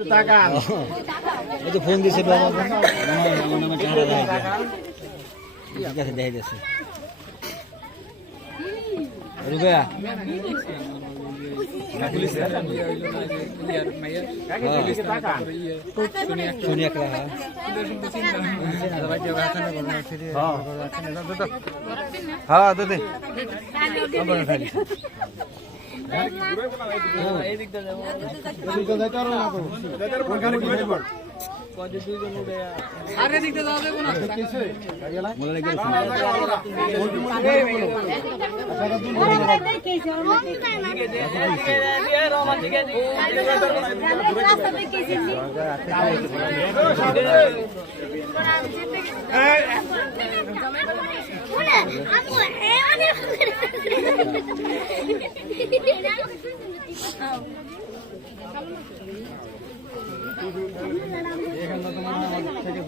এই তো ফোন দিছে বাবা আমার নামে চেহারা দেয় ঠিক আছে দেখাই দিয়েছে রুবেয়া সোনিয়া কা হ্যাঁ দে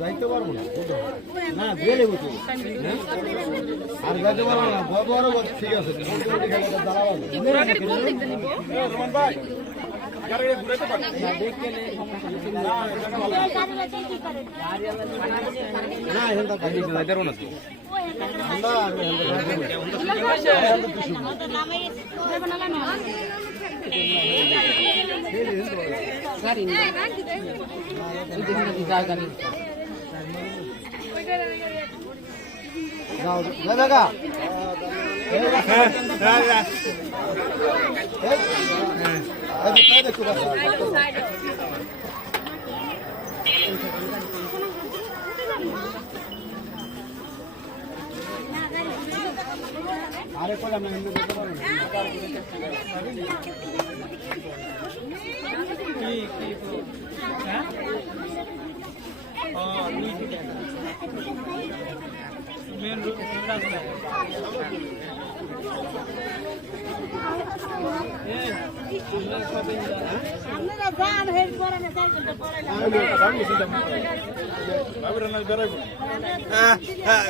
যাইতে পারবো না না গেলে বুঝি আর যাইতে পারবো না বড় ঠিক আছে আরে কই আমরা হিন্দু করতে পারবো কি হ্যাঁ দুই থেকে মেন রুট রাস্তা আপনারা যান হেড করে না তাই করতে পারে না বাবুরা না বেরাইবো হ্যাঁ হ্যাঁ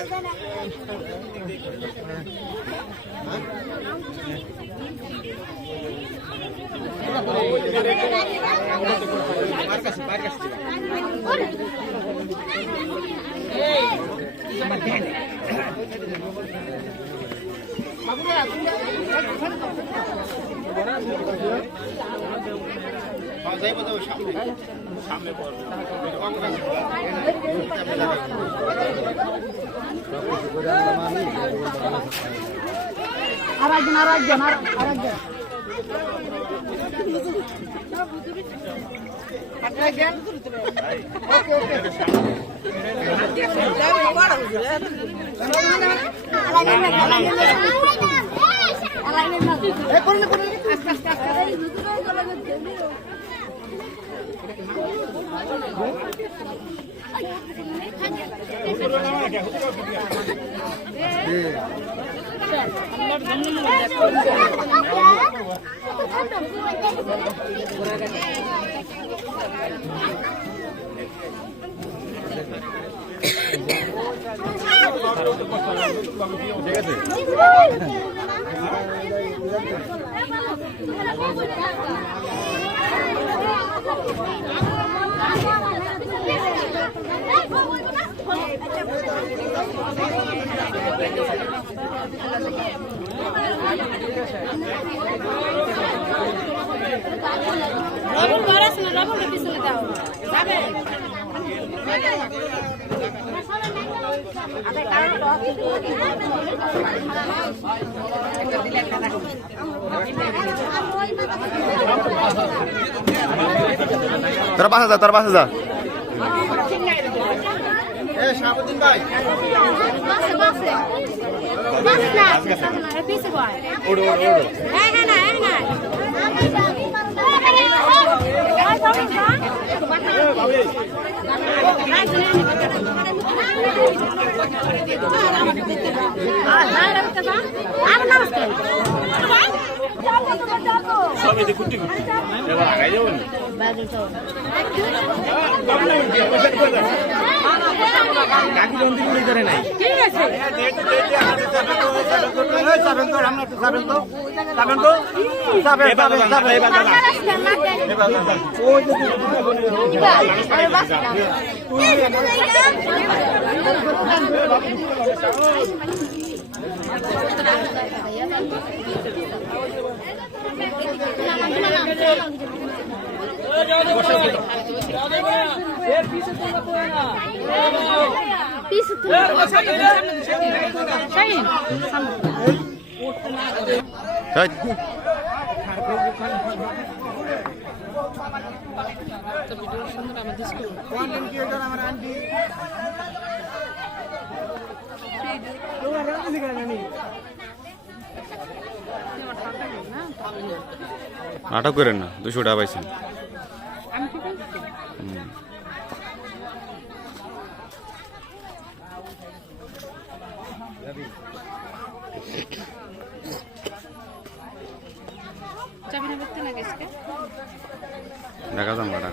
তোরা 5,000 তোরা 5,000 এ শাহাবুদ্দিন ভাই বাস না পিছে বয় ওড়ো হ্যাঁ হ্যাঁ না হ্যাঁ না আর সবাই যে কুটি কুটি এবার আগাই যাবো না কাকি বন্ধু করে ধরে নাই ঠিক আছে যাবেন তো আমরা একটু যাবেন তো ওই নাটক করেন না 200 টাকা পাইছেন দেখা যাম টাকা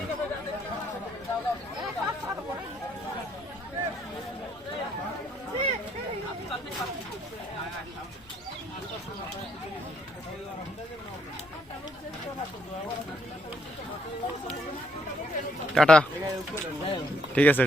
টাটা ঠিক আছে